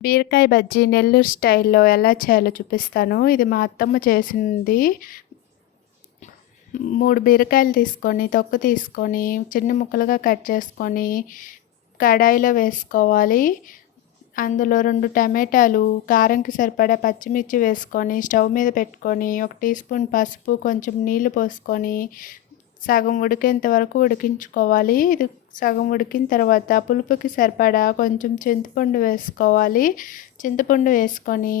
బీరకాయ బజ్జీ నెల్లూరు స్టైల్లో ఎలా చేయాలో చూపిస్తాను. ఇది మా అత్తమ్మ చేసింది. మూడు బీరకాయలు తీసుకొని తొక్కు తీసుకొని చిన్న ముక్కలుగా కట్ చేసుకొని కడాయిలో వేసుకోవాలి. అందులో రెండు టమాటాలు కారంకి సరిపడా పచ్చిమిర్చి వేసుకొని స్టవ్ మీద పెట్టుకొని ఒక టీ స్పూన్ పసుపు కొంచెం నీళ్ళు పోసుకొని సగం ఉడికేంత వరకు ఉడికించుకోవాలి? ఇది సగం ఉడికిన తర్వాత పులుపుకి సరిపడా కొంచెం చింతపండు వేసుకోవాలి. చింతపండు వేసుకొని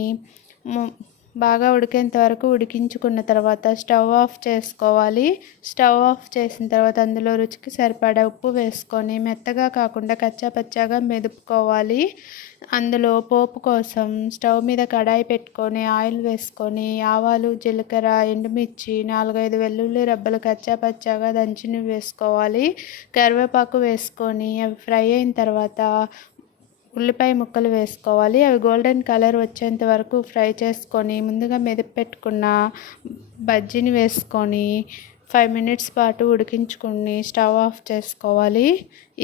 బాగా ఉడికేంత వరకు ఉడికించుకున్న తర్వాత స్టవ్ ఆఫ్ చేసుకోవాలి. స్టవ్ ఆఫ్ చేసిన తర్వాత అందులో రుచికి సరిపడా ఉప్పు వేసుకొని మెత్తగా కాకుండా కచ్చా పచ్చాగా మెదుపుకోవాలి. అందులో పోపు కోసం స్టవ్ మీద కడాయి పెట్టుకొని ఆయిల్ వేసుకొని ఆవాలు జీలకర్ర ఎండుమిర్చి నాలుగైదు వెల్లుల్లి రబ్బలు కచ్చా పచ్చాగా వేసుకోవాలి. కరివేపాకు వేసుకొని అవి ఫ్రై అయిన తర్వాత ఉల్లిపాయ ముక్కలు వేసుకోవాలి. అవి గోల్డెన్ కలర్ వచ్చేంత వరకు ఫ్రై చేసుకొని ముందుగా మెదిపి పెట్టుకున్న బజ్జీని వేసుకొని ఫైవ్ మినిట్స్ పాటు ఉడికించుకుని స్టవ్ ఆఫ్ చేసుకోవాలి.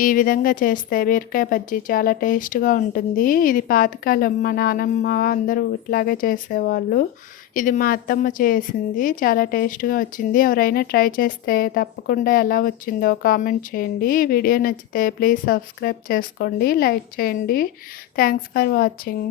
ఈ విధంగా చేస్తే బీరకాయ బజ్జీ చాలా టేస్ట్గా ఉంటుంది. ఇది పాతకాలం మా నానమ్మ అందరూ ఇట్లాగే చేసేవాళ్ళు. ఇది మా అత్తమ్మ చేసింది. చాలా టేస్ట్గా వచ్చింది. ఎవరైనా ట్రై చేస్తే తప్పకుండా ఎలా వచ్చిందో కామెంట్ చేయండి. వీడియో నచ్చితే ప్లీజ్ సబ్స్క్రైబ్ చేసుకోండి. లైక్ చేయండి. Thanks for watching